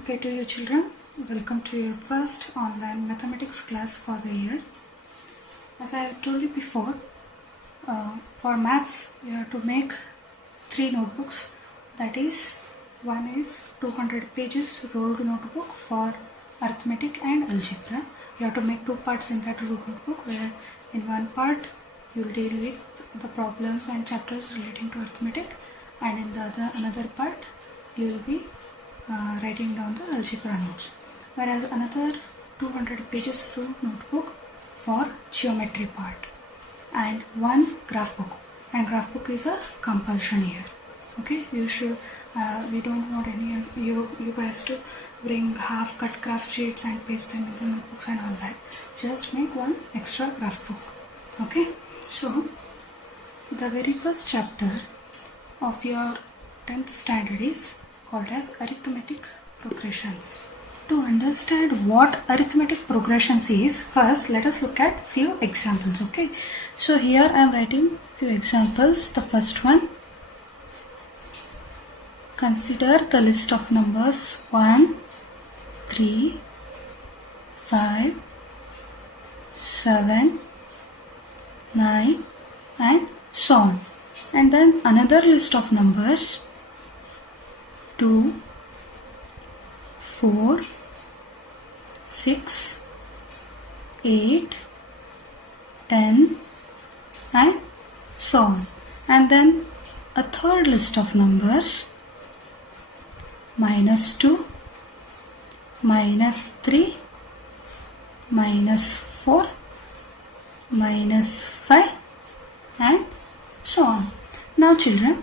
Okay, to you children, welcome to your first online mathematics class for the year. As I have told you before, for maths you have to make 3 notebooks. That is, one is 200 pages rolled notebook for arithmetic and algebra. You have to make 2 parts in that rolled notebook, where in one part you will deal with the problems and chapters relating to arithmetic, and in the another part you will be writing down the algebra notes, whereas another 200 pages through notebook for geometry part, and one graph book, and graph book is a compulsion here. Okay, you should we don't want any you guys to bring half cut graph sheets and paste them in the notebooks and all that. Just make one extra graph book. Okay, so the very first chapter of your 10th standard is called as arithmetic progressions. To understand what arithmetic progressions is, first let us look at few examples. Okay, so here I am writing few examples. The first one, consider the list of numbers 1, 3, 5, 7, 9 and so on. And then another list of numbers 2, 4, 6, 8, 10 and so on. And then a third list of numbers -2, -3, -4, -5 and so on. Now children,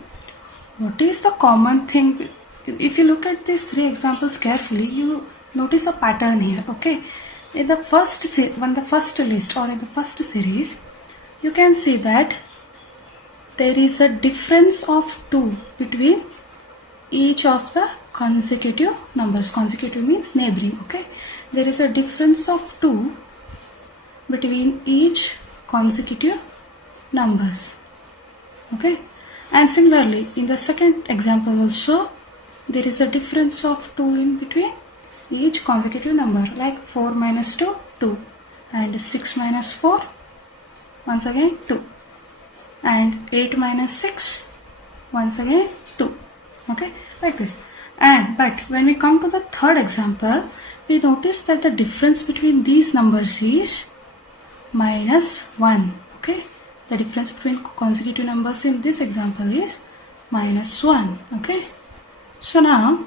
what is the common thing? If you look at these 3 examples carefully, you notice a pattern here. Okay, in the first list or in the first series, you can see that there is a difference of 2 between each of the consecutive numbers. Consecutive means neighboring. Okay, there is a difference of 2 between each consecutive numbers. Okay, and similarly in the second example also there is a difference of 2 in between each consecutive number, like 4 minus 2, 2, and 6 minus 4, once again 2, and 8 minus 6, once again 2. Okay, like this. But when we come to the third example, we notice that the difference between these numbers is -1. Okay, the difference between consecutive numbers in this example is -1. Okay, so now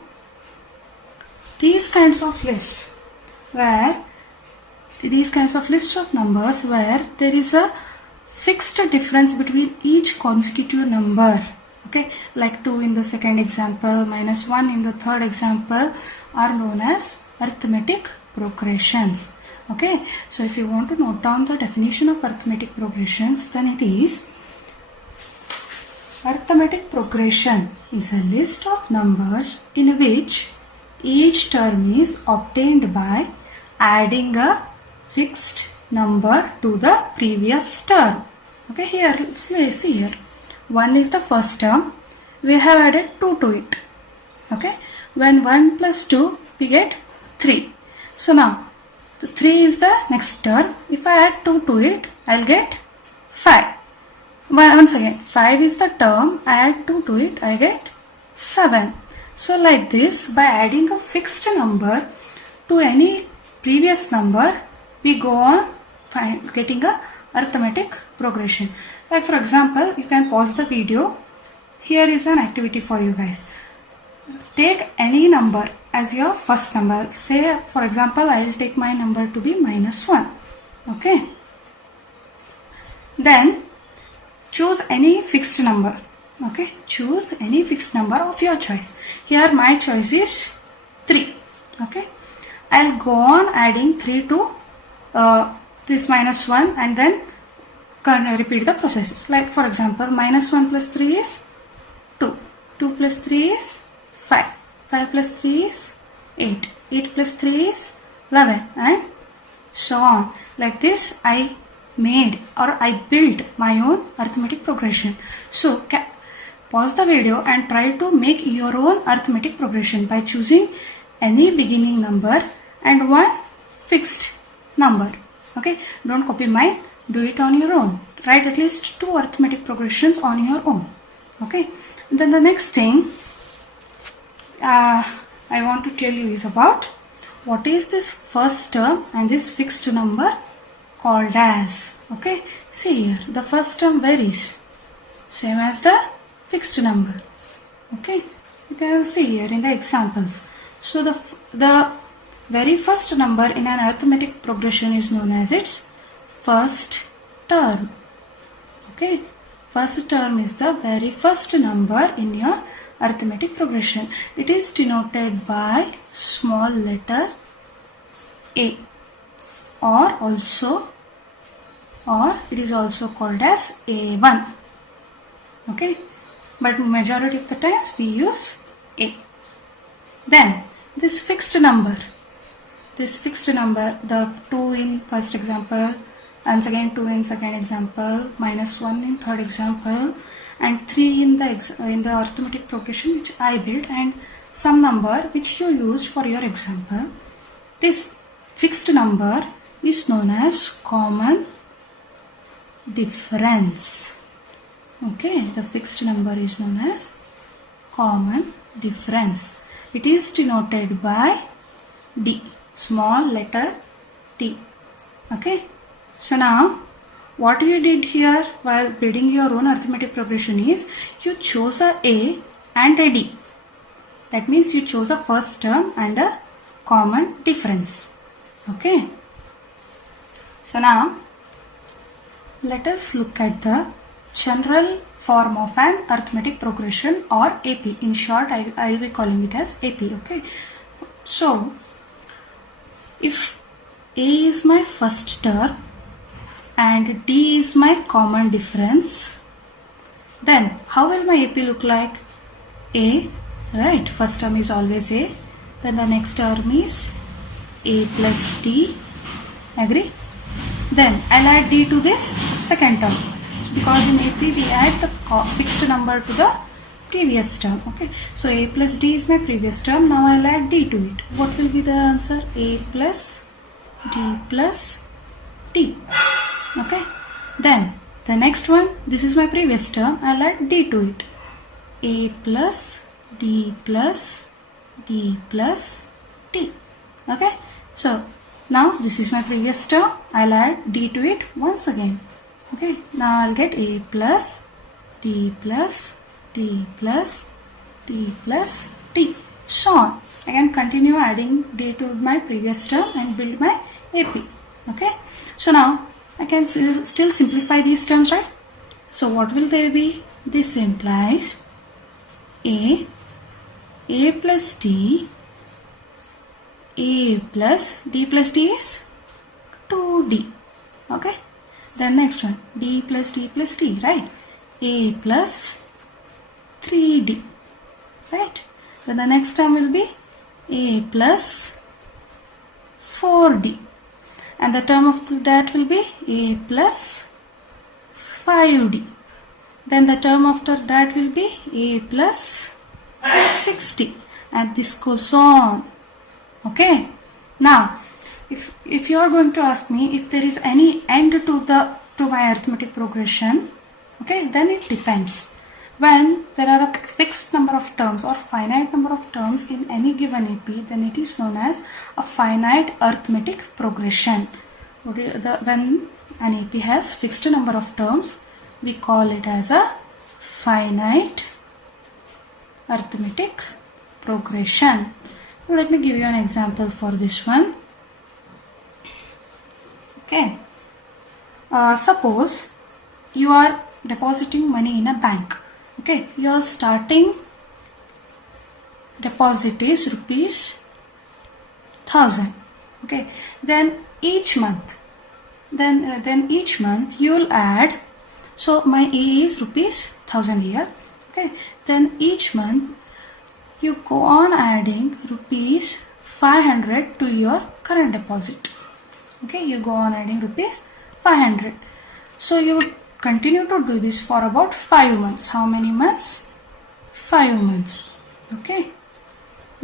these kinds of lists of numbers where there is a fixed difference between each consecutive number, okay, like 2 in the second example, -1 in the third example, are known as arithmetic progressions. Okay, so if you want to note down the definition of arithmetic progressions, then it is: arithmetic progression is a list of numbers in which each term is obtained by adding a fixed number to the previous term. Okay, here let's see here. 1 is the first term. We have added 2 to it. Okay, when 1 plus 2 we get 3. So now the 3 is the next term. If I add 2 to it, I'll get 5. Once again, 5 is the term. I add 2 to it, I get 7. So like this, by adding a fixed number to any previous number, we go on getting a arithmetic progression. Like for example, you can pause the video. Here is an activity for you guys. Take any number as your first number. Say for example, I will take my number to be -1. Okay, then choose any fixed number. Okay, choose any fixed number of your choice. Here my choice is 3. Okay, I'll go on adding 3 to this -1 and then repeat the processes. Like for example, -1 plus 3 is 2, 2 plus 3 is 5, 5 plus 3 is 8, 8 plus 3 is 11 and so on. Like this I made or I built my own arithmetic progression. So pause the video and try to make your own arithmetic progression by choosing any beginning number and one fixed number. Okay, don't copy mine, do it on your own. Write at least 2 arithmetic progressions on your own. Okay, and then the next thing I want to tell you is about what is this first term and this fixed number called as. Okay, see here, the first term varies, same as the fixed number. Okay, you can see here in the examples. So the very first number in an arithmetic progression is known as its first term. Okay, first term is the very first number in your arithmetic progression. It is denoted by small letter a, or it is also called as A1. Okay, but majority of the times we use A. Then this fixed number, the 2 in first example, and again 2 in second example, minus 1 in third example, and 3 in the arithmetic progression which I built, and some number which you used for your example. This fixed number is known as common difference. Okay, the fixed number is known as common difference. It is denoted by D, small letter D. Okay, so now what you did here while building your own arithmetic progression is you chose a and a D. That means you chose a first term and a common difference. Okay, so now let us look at the general form of an arithmetic progression, or AP. In short, I will be calling it as AP. Okay, so if A is my first term and D is my common difference, then how will my AP look like? A, right, first term is always A, then the next term is A plus D, agree? Then I'll add D to this second term, because in AP we add the fixed number to the previous term. Okay, so A plus D is my previous term, now I'll add D to it. What will be the answer? A plus D plus D. Okay, then the next one, this is my previous term, I'll add D to it. A plus D plus D plus D. Okay, so now this is my previous term, I'll add D to it once again. Okay, now I'll get A plus D plus D plus D plus D. So on. I can continue adding D to my previous term and build my AP. Okay, so now I can still simplify these terms, right? So what will they be? This implies A plus D, A plus D is 2D. Okay, then next one, D plus T, right? A plus 3D, right? Then the next term will be A plus 4D, and the term after that will be A plus 5D. Then the term after that will be A plus 6D, and this goes on. Okay, now if you are going to ask me if there is any end to my arithmetic progression, okay, then it depends. When there are a fixed number of terms or finite number of terms in any given AP, then it is known as a finite arithmetic progression. When an AP has fixed number of terms, we call it as a finite arithmetic progression. Let me give you an example for this one. Okay, suppose you are depositing money in a bank. Okay, your starting deposit is rupees 1000. Okay, then each month you will add. So my A is rupees 1000 here. Okay, then each month you go on adding rupees 500 to your current deposit. Okay, you go on adding rupees 500. So you continue to do this for about 5 months. How many months? 5 months. Okay,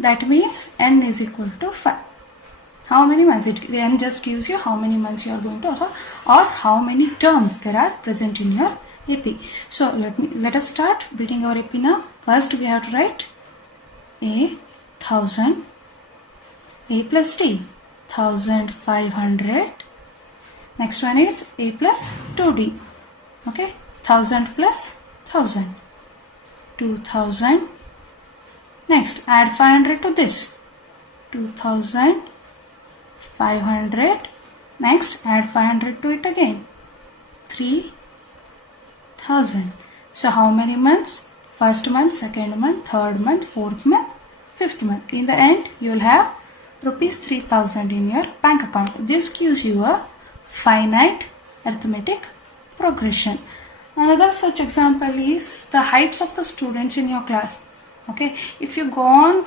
That means n is equal to 5. How many months? N just gives you how many months you are going to observe or how many terms there are present in your AP. So let us start building our AP now. First we have to write A 1000, A plus T 1500. Next one is A plus 2D. Okay, 1000 plus 1000, 2000. Next add 500 to this, 2500. Next add 500 to it again, 3000. So how many months? First month, second month, third month, fourth month, fifth month. In the end you will have rupees 3000 in your bank account. This gives you a finite arithmetic progression. Another such example is the heights of the students in your class. Okay, if you go on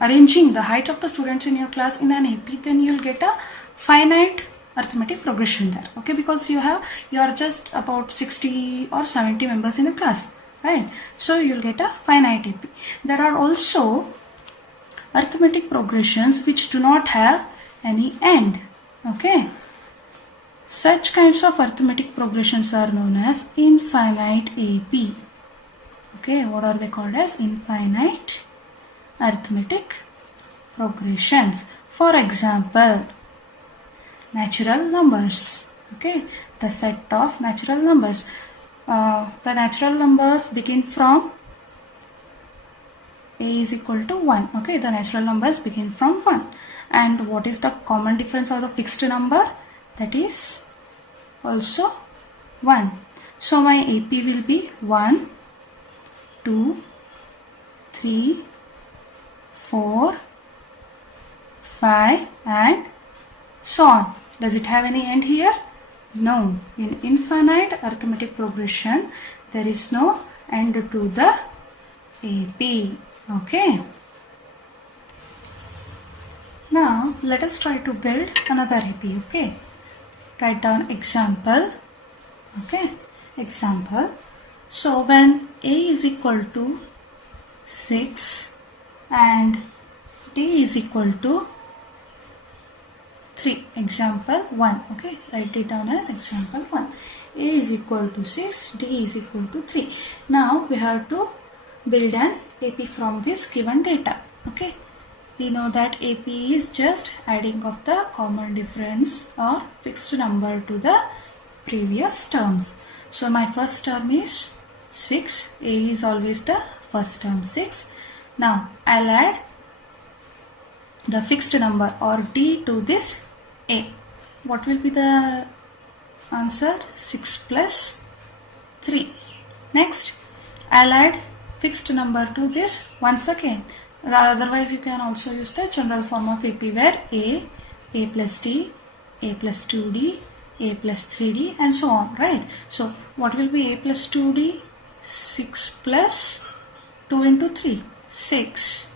arranging the height of the students in your class in an AP, then you will get a finite arithmetic progression there. Okay, because you are just about 60 or 70 members in a class, right? So you will get a finite AP. There are also arithmetic progressions which do not have any end. Okay, such kinds of arithmetic progressions are known as infinite AP. Okay, what are they called as? Infinite arithmetic progressions. For example, natural numbers. Okay, the set of natural numbers. The natural numbers begin from A is equal to 1. Okay, the natural numbers begin from 1. And what is the common difference of the fixed number? That is also 1. So my AP will be 1, 2, 3, 4, 5 and so on. Does it have any end here? No. In infinite arithmetic progression, there is no end to the AP. Okay. Now let us try to build another AP. Okay. Write down example. Okay. Example. So when A is equal to 6 and D is equal to 3. Example 1. Okay, write it down as example 1. A is equal to 6, D is equal to 3. Now we have to build an AP from this given data. Okay, we know that AP is just adding of the common difference or fixed number to the previous terms. So my first term is 6. A is always the first term, 6. Now I'll add the fixed number or D to this A. What will be the answer? 6 plus 3. Next I'll add fixed number to this once again. Otherwise you can also use the general form of AP where A plus D, A plus 2D, A plus 3D and so on, right? So what will be A plus 2D? 6 plus 2 into 3, 6.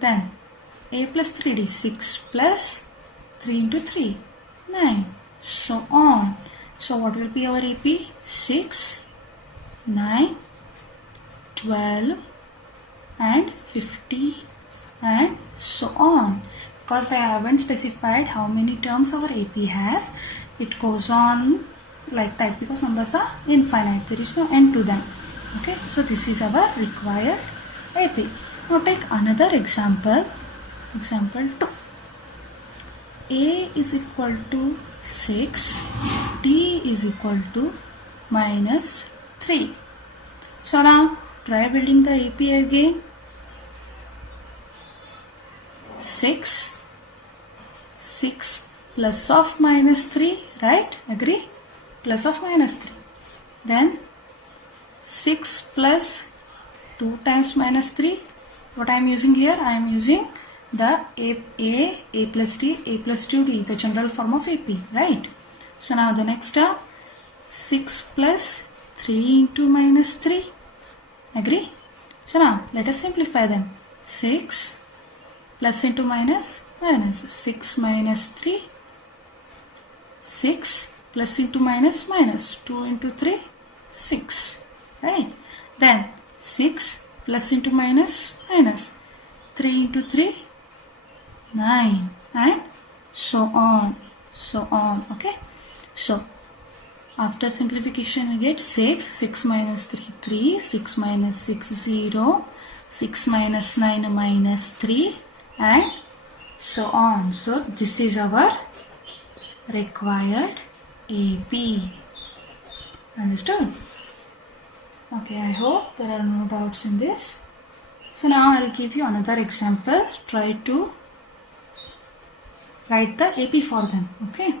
Then A plus 3D, 6 plus 3 into 3, 9. So on. So what will be our AP? 6, 9, 12 and 50 and so on. Because I haven't specified how many terms our AP has, it goes on like that because numbers are infinite. There is no end to them. Okay, so this is our required AP. Now take another example. Example 2. A is equal to 6, D is equal to minus 3. So now try building the AP again. 6 plus of minus 3, right? Agree? Plus of minus 3. Then 6 plus 2 times minus 3. What I am using here? I am using the A plus D, A plus 2D, the general form of AP, right? So now the next term, 6 plus 3 into minus 3. Agree? So now let us simplify them. 6 plus into minus, minus 6 minus 3, 6 plus into minus, minus 2 into 3, 6, right? Then 6 plus into minus, minus 3 into 3, 9, and so on. Okay. So after simplification we get 6 minus 3, 3, 6 minus 6, 0, 6 minus 9 minus 3, and so on. So this is our required AP. Understood? Okay, I hope there are no doubts in this. So now I'll give you another example. Try to write the AP for them. Okay.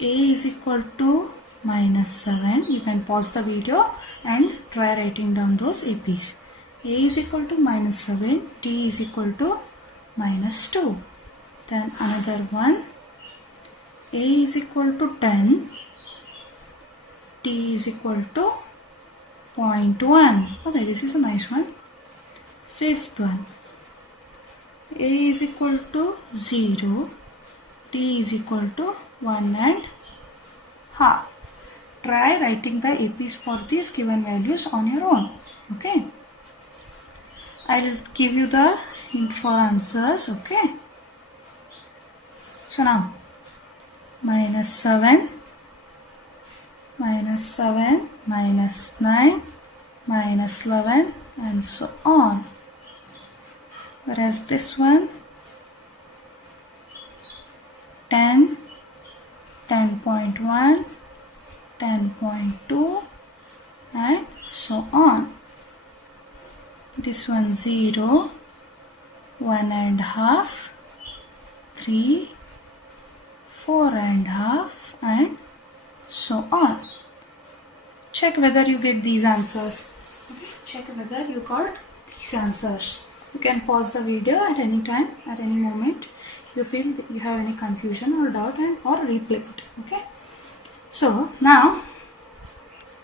A is equal to minus 7. You can pause the video and try writing down those APs. A is equal to minus 7. T is equal to minus 2. Then another one. A is equal to 10. T is equal to 0.1. Okay, this is a nice one. Fifth one. A is equal to 0. T is equal to 1.5. Try writing the APs for these given values on your own. Okay. I'll give you the hint for answers. Okay. So now minus 7, minus 9, minus 11, and so on. Whereas this one 10, 10.1, 10.2, and so on. This one 0, 1.5, 3, 4.5, and so on. Check whether you get these answers. Okay. Check whether you got these answers. You can pause the video at any time, at any moment you feel that you have any confusion or doubt, and or replay it. Okay. So now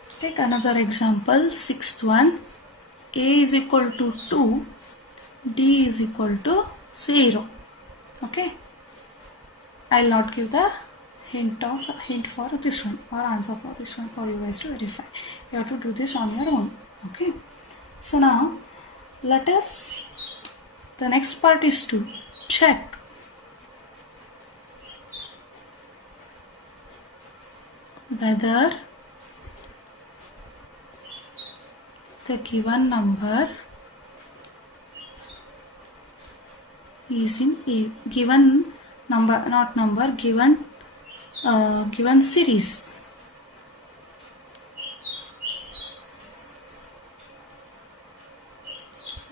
take another example. Sixth one. A is equal to 2. D is equal to 0. Okay. I'll not give the hint for this one or answer for this one for you guys to verify. You have to do this on your own. Okay. So now let us. The next part is to check whether the given number is in a given number, not number, given series.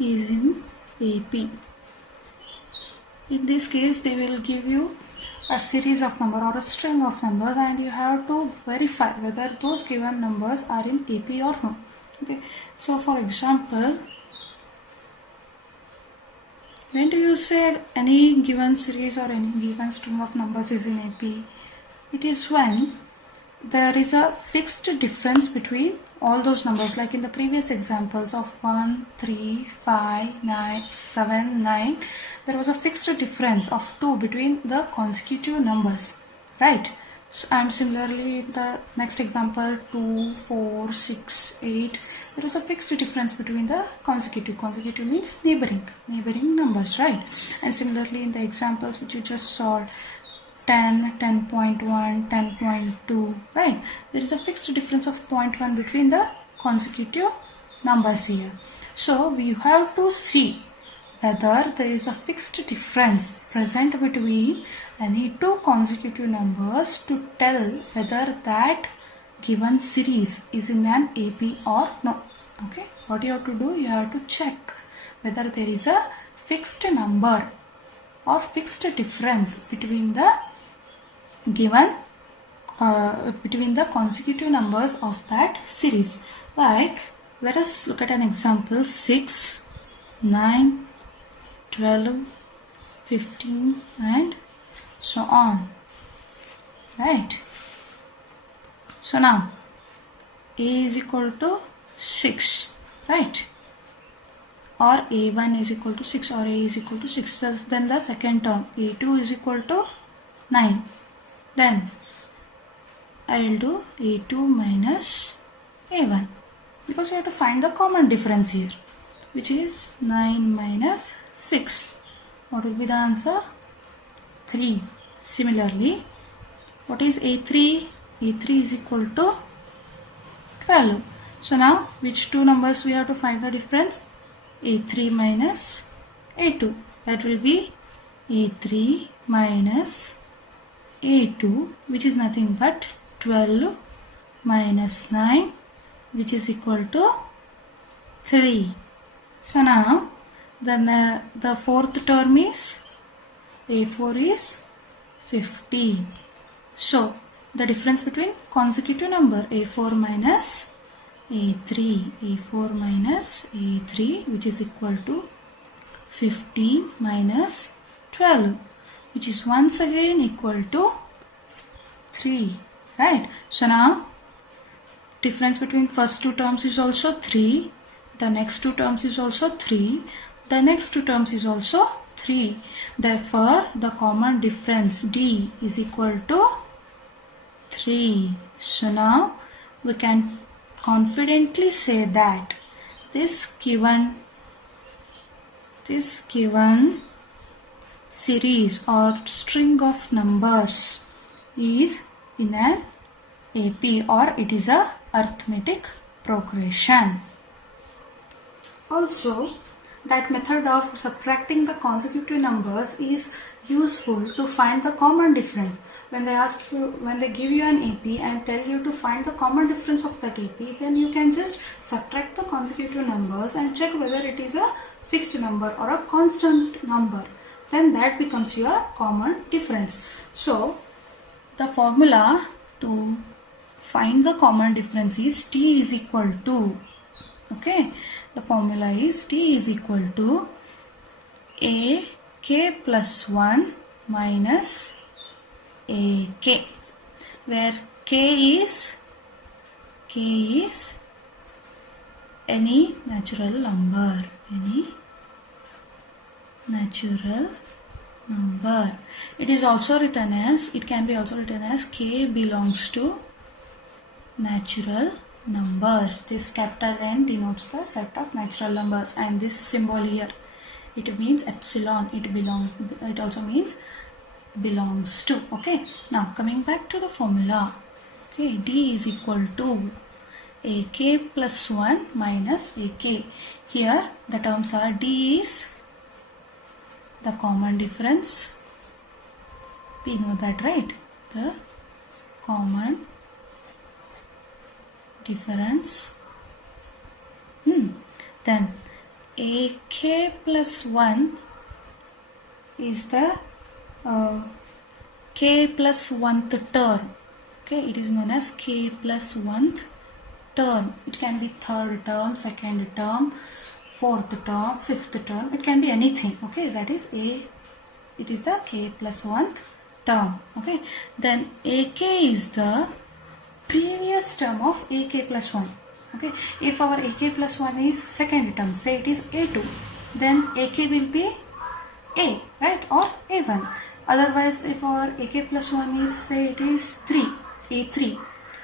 Is in AP. In this case, they will give you a series of numbers or a string of numbers, and you have to verify whether those given numbers are in AP or not. Okay. So, for example, when do you say any given series or any given string of numbers is in AP? It is when there is a fixed difference between all those numbers, like in the previous examples of 1, 3, 5, 9, 7, 9, there was a fixed difference of 2 between the consecutive numbers, right? And similarly the next example 2, 4, 6, 8, there was a fixed difference between the consecutive means neighboring numbers, right? And similarly in the examples which you just saw, 10, 10.1, 10.2, right? There is a fixed difference of 0.1 between the consecutive numbers here. So we have to see whether there is a fixed difference present between any two consecutive numbers to tell whether that given series is in an AP or no. Okay, what you have to do, you have to check whether there is a fixed number or fixed difference between the given between the consecutive numbers of that series. Like, let us look at an example. 6, 9, 12, 15, and so on, right? So now A is equal to 6, right? Or A1 is equal to 6, or A is equal to 6. Then the second term, A2 is equal to 9. Then I will do A2 minus A1, because we have to find the common difference here. which is 9 minus 6. What will be the answer? 3. Similarly, what is A3? A3 is equal to 12. So now, which two numbers we have to find the difference? A3 minus A2. That will be A3 minus A2, which is nothing but 12 minus 9, which is equal to 3. So now, then the fourth term is A4 is 50. So, the difference between consecutive number A4 minus A3, A4 minus A3, which is equal to 15 minus 12, which is once again equal to 3, right? So now, difference between first two terms is also 3, the next two terms is also 3, the next two terms is also 3. Therefore, the common difference D is equal to 3. So now, we can confidently say that this given series or string of numbers is in an AP, or it is a arithmetic progression. Also, that method of subtracting the consecutive numbers is useful to find the common difference. When they give you an AP and tell you to find the common difference of that AP, then you can just subtract the consecutive numbers and check whether it is a fixed number or a constant number. Then that becomes your common difference. So, the formula to find the common difference is T is equal to, okay, the formula is T is equal to AK plus 1 minus AK, where K is any natural number, It is also written as, it can be also written as K belongs to natural numbers. This capital N denotes the set of natural numbers, and this symbol here, it means epsilon. It also means belongs to. Okay, now coming back to the formula. Okay, D is equal to AK plus 1 minus AK. Here the terms are D is the common difference. We know that, right? The common difference. Then AK plus 1 is the K plus 1th term. Okay, it is known as K plus 1th term. It can be third term, second term, fourth term, fifth term. It can be anything. Okay, that is it is the K plus 1th term. Okay, then AK is the previous term of AK plus 1. Okay, if our AK plus 1 is second term, say it is A2, then AK will be A, right, or A1. Otherwise, if our AK plus 1 is, say it is 3, A3,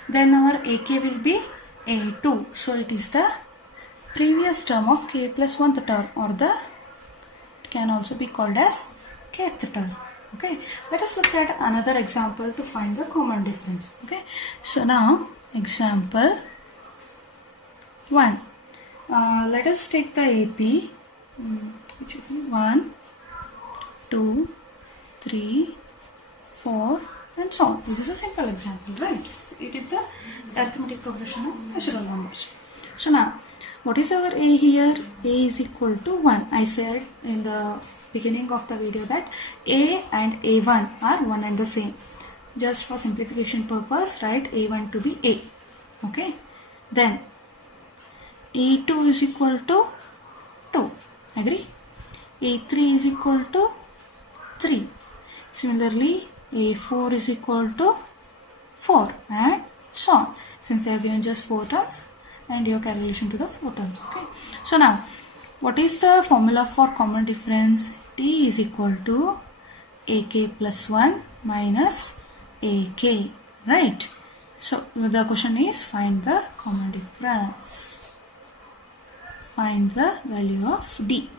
then our AK will be A2. So it is the previous term of K plus 1th term, or it can also be called as kth term. Okay, let us look at another example to find the common difference. Okay, so now example 1. Let us take the AP, which will be 1, 2, 3, 4, and so on. This is a simple example, right? It is the arithmetic progression of natural numbers. So now, what is our A here? A is equal to 1. I said in the beginning of the video that A and A1 are one and the same. Just for simplification purpose, write A1 to be A. Okay. Then A2 is equal to 2. Agree? A3 is equal to 3. Similarly, A4 is equal to 4, and so on. Since they have given just 4 terms, and your calculation to the 4 terms. Okay. So now, what is the formula for common difference? T is equal to AK plus 1 minus AK, right? So the question is, find the common difference. find the value of D.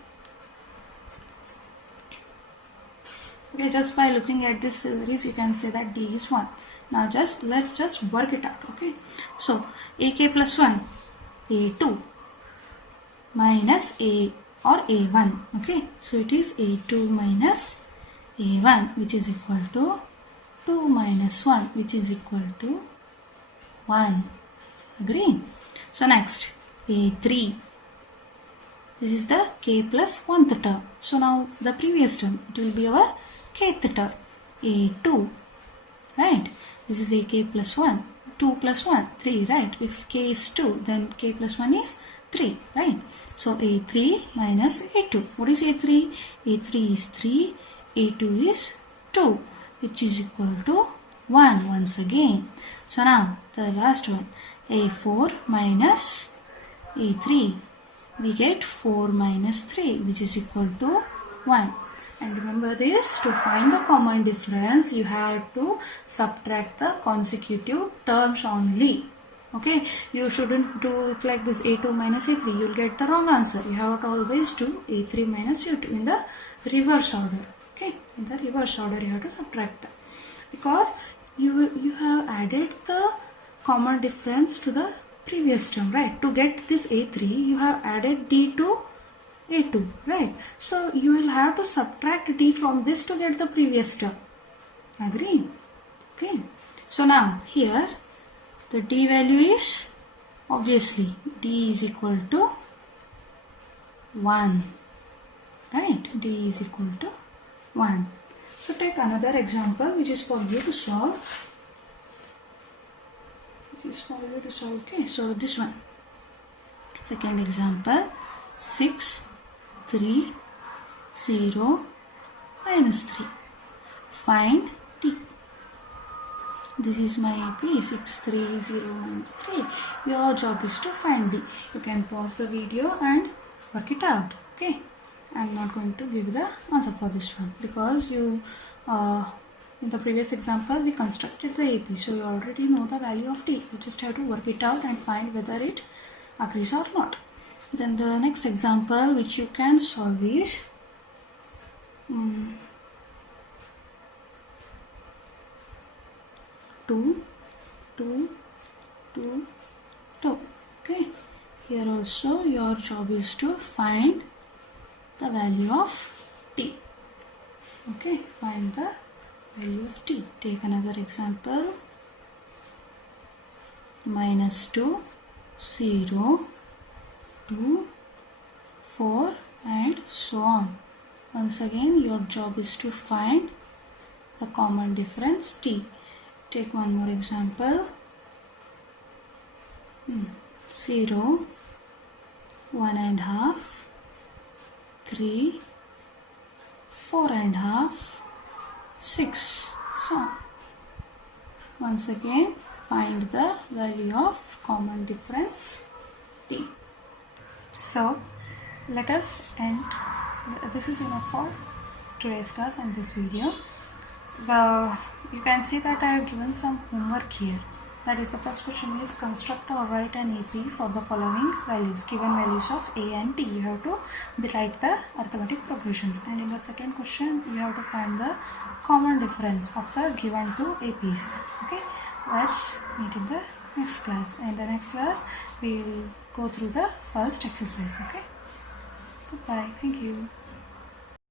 Okay, just by looking at this series you can say that D is 1. Now let's just work it out. Okay, so AK plus 1, A2 minus A or A1. Okay, so it is A2 minus A1, which is equal to 2 minus 1, which is equal to 1. Agree? So next, A3. This is the K plus 1th term. So now the previous term, it will be our kth term. A2, right? This is AK plus 1. 2 plus 1, 3, right? If K is 2, then K plus 1 is 3, right? So A3 minus A2. What is A3? A3 is 3, A2 is 2, which is equal to 1 once again. So now the last one, A4 minus A3. We get 4 minus 3, which is equal to 1. And remember this, to find the common difference, you have to subtract the consecutive terms only. Okay, you shouldn't do it like this, A2 minus A3, you'll get the wrong answer. You have to always do A3 minus A2 in the reverse order. Okay, in the reverse order you have to subtract that, because you have added the common difference to the previous term, right? To get this A3, you have added D to A2, right? So you will have to subtract D from this to get the previous term. Agree? Okay. So now here the D value is, obviously D is equal to 1, right? D is equal to 1. So take another example which is for you to solve. Okay, so this one, second example, 6, 3, 0, minus 3. Find D. This is my AP, 6, 3, 0, minus 3. Your job is to find D. You can pause the video and work it out. Okay, I am not going to give the answer for this one, because you in the previous example we constructed the AP, so you already know the value of D. You just have to work it out and find whether it agrees or not. Then the next example which you can solve is 2, 2, 2, 2. Okay, here also your job is to find the value of T. Okay, find the value of T. Take another example, minus 2, 0, 2, 4 and so on. Once again your job is to find the common difference T. Take one more example, 0, 1.5, 3, 4.5, 6. So once again find the value of common difference T. So let us end. This is enough for today's class and this video. So you can see that I have given some homework here. That is, the first question is construct or write an AP for the following values, given values of A and T. You have to write the arithmetic progressions, and in the second question you have to find the common difference of the given two APs. Okay, let's meet in the next class. In the next class we will go through the first exercise. Okay, goodbye, thank you.